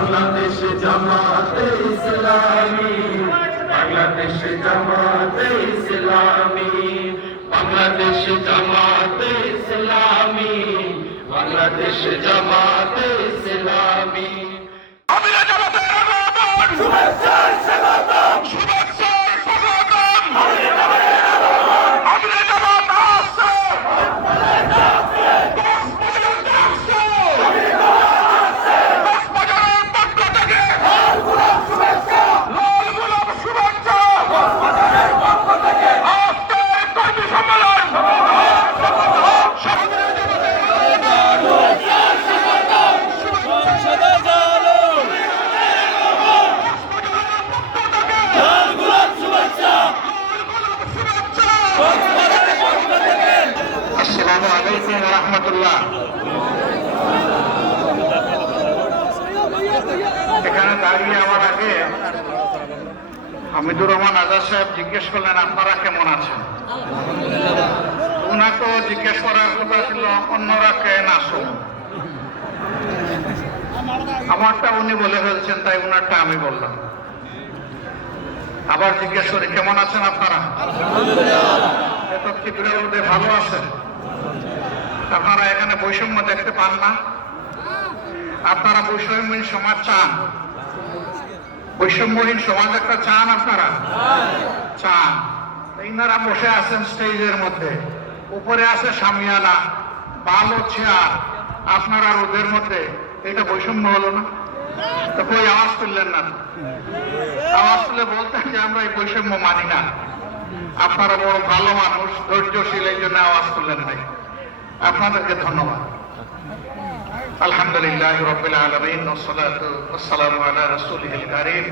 বাংলাদেশ জামাতে ইসলামী বাংলাদেশ জামাতে ইসলামী বাংলাদেশ জামাতে ইসলামী বাংলাদেশ জামাতে ইসলামী। আগমন! আলাইকুম রহমতুল্লাহ। এখানে দাঁড়িয়ে আমার আগে হামিদুর রহমান আজাদ সাহেব জিজ্ঞেস করলেন, আপনারা কেমন আছেন? ওনাকেও জিজ্ঞেস করার কথা ছিল, অন্যরা কেন আসুন? আমারটা উনি বলে ফেলছেন, তাই ওনারটা আমি বললাম। আবার জিজ্ঞেস করি, কেমন আছেন আপনারা? এত ভালো আছেন। আপনারা এখানে বৈষম্য দেখতে পান না। আপনারা বৈষম্যহীন সমাজ চান। বৈষম্যহীন সমাজ একটা চান আপনারা? চান। ইনারা বসে আছেন স্টেজের মধ্যে। উপরে আছে সামিয়ানা ভালো চেয়ার। আপনারা রোদের মধ্যে। এটা বৈষম্য হলো না? তো কই আওয়াজ তুললেন না? আওয়াজ তুলে বলতেন যে আমরা এই বৈষম্য মানি না? আপনারা বড় ভালো মানুষ, ধৈর্যশীল, এই জন্য আওয়াজ তুললেন নাই আপনাদেরকে ধন্যবাদ আলহামদুলিল্লাহ রবিল আলমিন والسلام على رسوله الكريم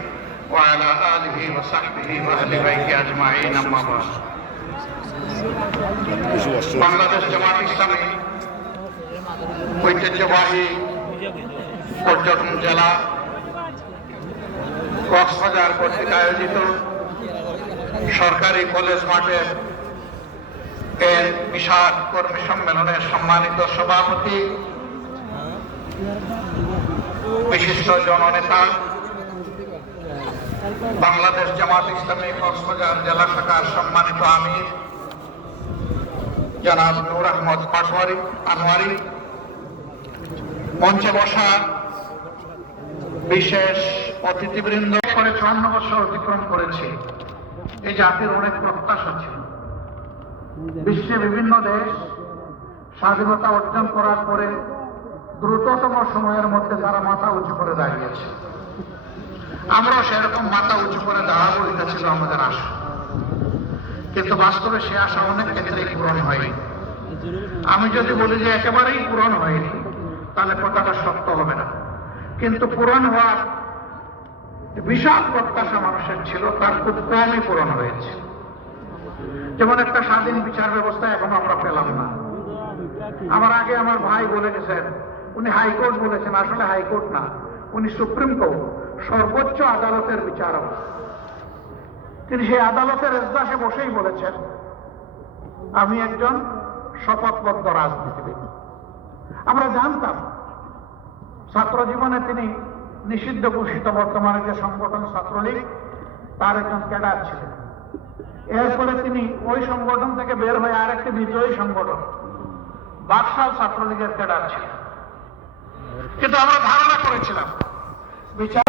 وعلى آله وصحبه وأهل بيته أجمعين أما بعد বাংলাদেশ জামাত ইসলামী ঐতিহ্যবাহী পর্যটন জেলা কক্সবাজার কর্তৃক আয়োজিত সরকারি কলেজ মাঠের এর বিশাল কর্মী সম্মেলনের সম্মানিত সভাপতি, বিশিষ্ট জননেতা, বাংলাদেশ জামাত ইসলামী কক্সবাজার জেলা শাখার সম্মানিত আমির, জনাব নূর আহমদ পাটোয়ারি, আনোয়ারি, মঞ্চে বসা বিশেষ অতিথিবৃন্দ করে চুয়ান্ন বছর অতিক্রম করেছে। এই জাতির অনেক প্রত্যাশা ছিল। বিশ্বে বিভিন্ন দেশ স্বাধীনতা অর্জন করার পরে দ্রুততম সময়ের মধ্যে তারা মাথা উঁচু করে দাঁড়িয়েছে। আমরাও সেরকম মাথা উঁচু করে দাঁড়াবো, এটা ছিল আমাদের আশা। কিন্তু বাস্তবে সে আশা অনেক ক্ষেত্রেই পূরণ হয়নি। আমি যদি বলি যে একেবারেই পূরণ হয়নি, তাহলে কথাটা সত্য হবে না। কিন্তু পূরণ হওয়ার বিশাল প্রত্যাশা মানুষের ছিল, তার খুব কমই পূরণ হয়েছে। যেমন একটা স্বাধীন বিচার ব্যবস্থা এখনও আমরা পেলাম না। আমার আগে আমার ভাই বলে গেছেন, উনি হাইকোর্ট বলেছেন, আসলে হাইকোর্ট না, উনি সুপ্রিম কোর্ট, সর্বোচ্চ আদালতের বিচারক। তিনি সেই আদালতের এজলাসে বসেই বলেছেন, আমি একজন শপথবদ্ধ রাজনীতিবিদ। আমরা জানতাম ছাত্র জীবনে তিনি নিষিদ্ধ ঘোষিত বর্তমানে যে সংগঠন ছাত্রলীগ, তার একজন ক্যাডার ছিলেন। এরপরে তিনি ওই সংগঠন থেকে বের হয়ে আরেকটি বিজয়ী সংগঠন বাদশাহ ছাত্রলীগের ক্যাডার ছিলেন। কিন্তু আমরা ধারণা করেছিলাম, বিচার